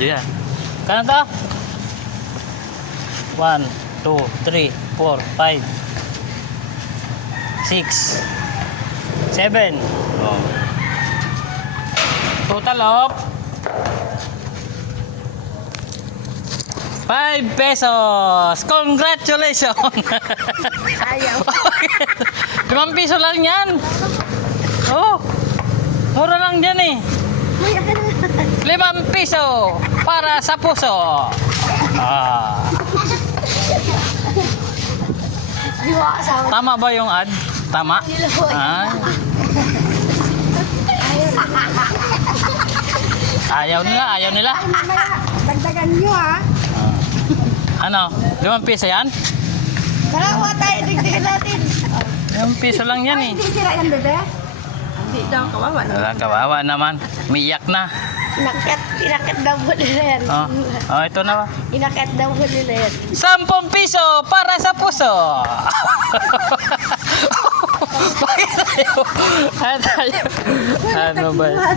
video yan. Kano to? 1, 2, 3, 4, 5, 6, 7. Oh. Total of 5 pesos. Congratulations. Ayaw. 5 piso lang yan. Oh, mura lang dyan eh. 5 piso para sa puso. Ah. Di mo kasama. Tama ba yung ad? Tama? Ah. Ayaw nila, ayaw nila. Dagdagan nyo ha. Ano? 5 piso yan? Dalawa tayo, dagdagan natin. 5 piso lang yan eh. Hindi sira yan, bebe? Hindi daw, kawawa na. Wala, kawawa naman. Umiiyak na. Inakat daw po nila yan. Oh, oh ito na ba? Inakat daw po nila yan. 10 piso para sa puso. Bakit tayo? Ano ba?